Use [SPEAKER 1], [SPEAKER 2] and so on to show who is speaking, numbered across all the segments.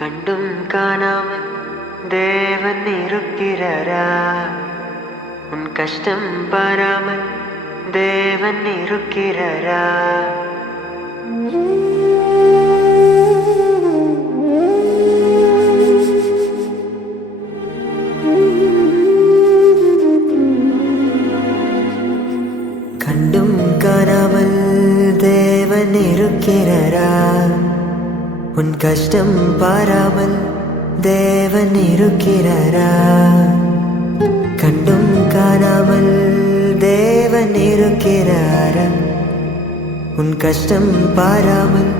[SPEAKER 1] கண்டும் காணாமல் தேவன் இருக்கிறாரா உன் கஷ்டம் பாராமல் தேவன் இருக்கிறாரா கண்டும் காணாமல் தேவன் இருக்கிறாரா உன் கஷ்டம் பாராமல் தேவன் இருக்கிறாரா? கண்டும் காணாமல் தேவன் இருக்கிறாரா? உன் கஷ்டம் பாராமல்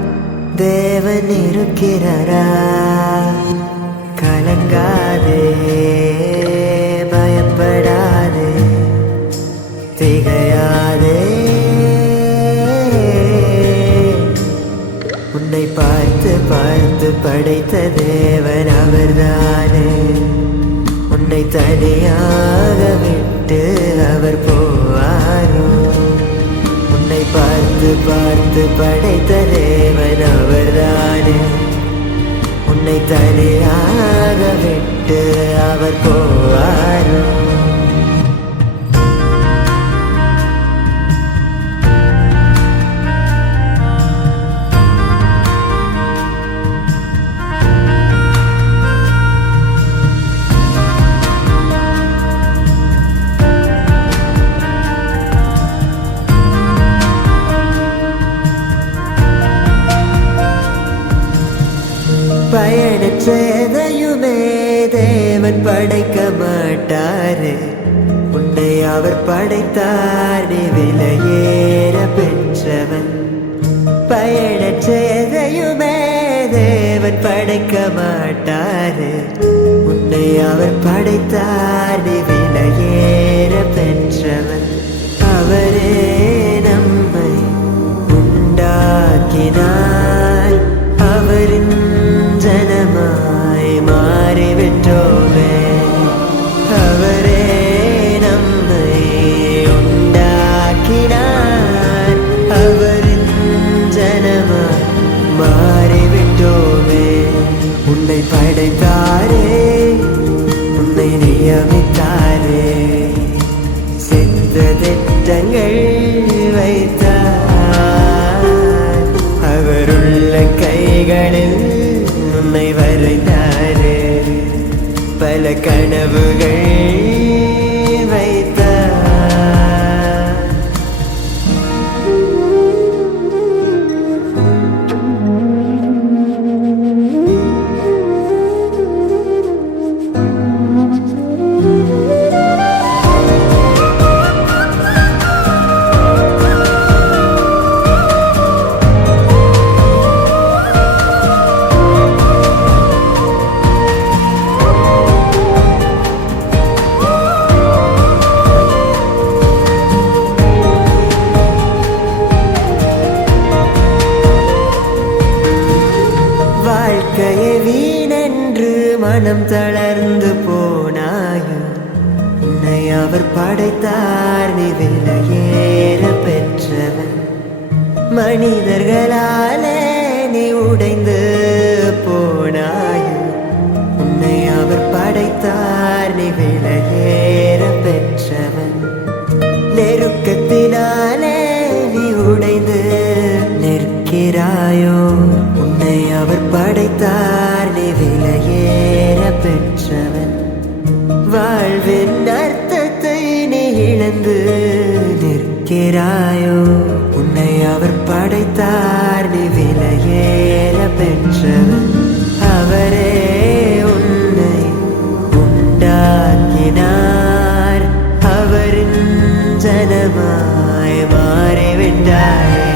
[SPEAKER 1] தேவன் இருக்கிறாரா? கலங்காதே பயப்படாதே திகையா பார்த்து பார்த்து படைத்த தேவன் அவர்தானே. உன்னை தனியாக விட்டு அவர் போவாரோ? உன்னை பார்த்து பார்த்து படைத்த தேவன் அவர்தானே. உன்னை தனியாக விட்டு அவர் போ பயணச் தேவன் படைக்க மாட்டாரு. உன்னை அவர் படைத்தார் நீ விலையேற பெற்றவன். பயணச் தேவன் படைக்க மாட்டாரு. உன்னை அவர் படைத்தார் நீ படைத்தாரே உன்னை நியமித்தாரே. சித்த திட்டங்கள் வைத்தார். அவருள்ள கைகளில் உன்னை வரைந்தாரே. பல கனவுகள் அவர் படைத்தார் நீ விலையேற பெற்றவன் மனிதர்களாலே நீ உடைந்து போனாயோ உன்னை அவர் படைத்தார் நீ விலையேற பெற்றவன் நெருக்கத்தினாலே நீ உடைந்து நிற்கிறாயோ உன்னை அவர் படைத்தார் நீ விலையேற பெற்றவன் வாழ்வின் நிற்கிறாயோ உன்னை அவர் படைத்தார் நீ விலையேற பெற்றவன். அவரே உன்னை உண்டாக்கினார். அவரின் ஜனமாய் மாறிவிட்டாரே.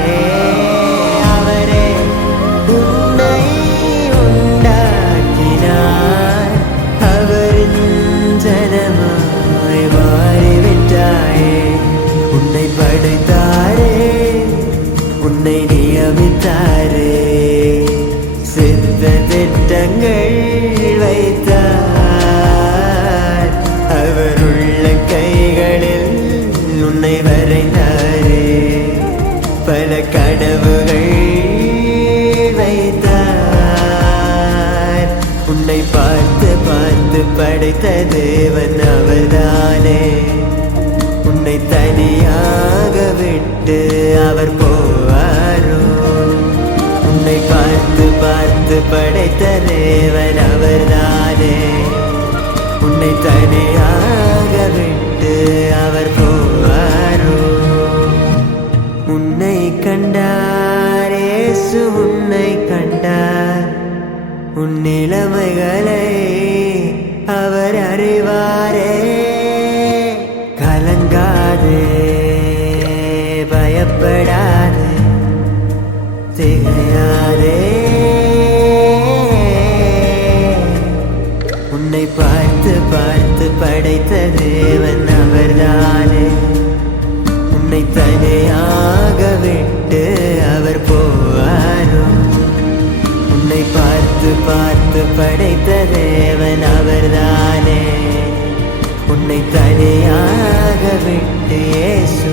[SPEAKER 1] பார்த்து பார்த்து படைத்த தேவன் அவர்தானே. உன்னை தனியாக விட்டு அவர் போவாரோ? உன்னை பார்த்து பார்த்து படைத்த தேவன் அவர்தானே. உன்னை தனியாக விட்டு அவர் போவாரோ? உன்னை கண்டார் ஏசு உன்னை கண்டார். உன் நிலைமைகளை அவர் அறிவாரே. கலங்காது பயப்படாது திகையாதே. உன்னை பார்த்து பார்த்து படைத்த தேவன் அவர்தான். என்னை தனியாக விட்டு இயேசு